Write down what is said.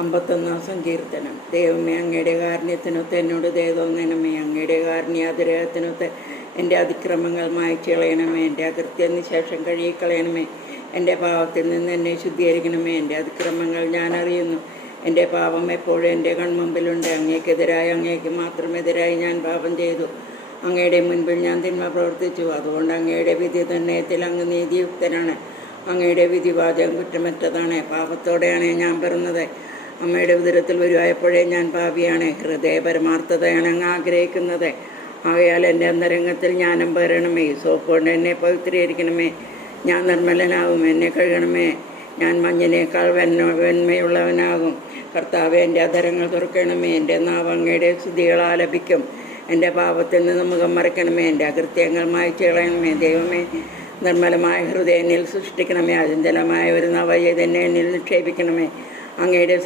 51 സങ്കീർത്തനം. ദൈവമേ, അങ്ങയുടെ കാരുണ്യത്തിനൊത്ത് എന്നോട് ദയ തോന്നണമേ. അങ്ങയുടെ കാരുണ്യാതിരേഹത്തിനൊത്ത് എൻ്റെ അതിക്രമങ്ങൾ മായ്ച്ചു കളയണമേ. എൻ്റെ അകൃത്യത്തിന് ശേഷം കഴുകിക്കളയണമേ. എൻ്റെ പാപത്തിൽ നിന്ന് എന്നെ ശുദ്ധീകരിക്കണമേ. എൻ്റെ അതിക്രമങ്ങൾ ഞാൻ അറിയുന്നു. എൻ്റെ പാപം എപ്പോഴും എൻ്റെ കൺമുമ്പിലുണ്ട്. അങ്ങേക്ക് മാത്രമെതിരായി ഞാൻ പാപം ചെയ്തു. അങ്ങയുടെ മുൻപിൽ ഞാൻ തിന്മ പ്രവർത്തിച്ചു. അതുകൊണ്ട് അങ്ങയുടെ വിധി നിർണ്ണയത്തിൽ അങ്ങ് നീതിയുക്തനാണ്. അങ്ങയുടെ വിധിവാചകം കുറ്റമറ്റതാണ്. പാപത്തോടെയാണ് ഞാൻ പിറന്നത്. അമ്മയുടെ ഉദരത്തിൽ വരുവായപ്പോഴേ ഞാൻ പാപിയാണ്. ഹൃദയ പരമാർത്ഥതയാണ് അങ്ങ് ആഗ്രഹിക്കുന്നത്. ആകയാൽ എൻ്റെ അന്തരംഗത്തിൽ ജ്ഞാനം പകരണമേ. സോപ്പ് കൊണ്ട് എന്നെ പവിത്രീകരിക്കണമേ. ഞാൻ നിർമ്മലനാകും. എന്നെ കഴുകണമേ. ഞാൻ മഞ്ഞിനേക്കാൾ വെണ്മയുള്ളവനാകും. കർത്താവെ, എൻ്റെ അധരങ്ങൾ തുറക്കണമേ. എൻ്റെ നാവ് അങ്ങയുടെ സ്തുതികൾ ആലപിക്കും. എൻ്റെ പാപത്തിൽ നിന്ന് മുഖം മറയ്ക്കണമേ. എൻ്റെ അകൃത്യങ്ങൾ മായ്ച്ചു കളയണമേ. ദൈവമേ, നിർമ്മലമായ ഹൃദയം എന്നിൽ സൃഷ്ടിക്കണമേ. അചഞ്ചലമായ ഒരു നവചൈതന്യം എന്നിൽ നിക്ഷേപിക്കണമേ. അങ്ങയുടെ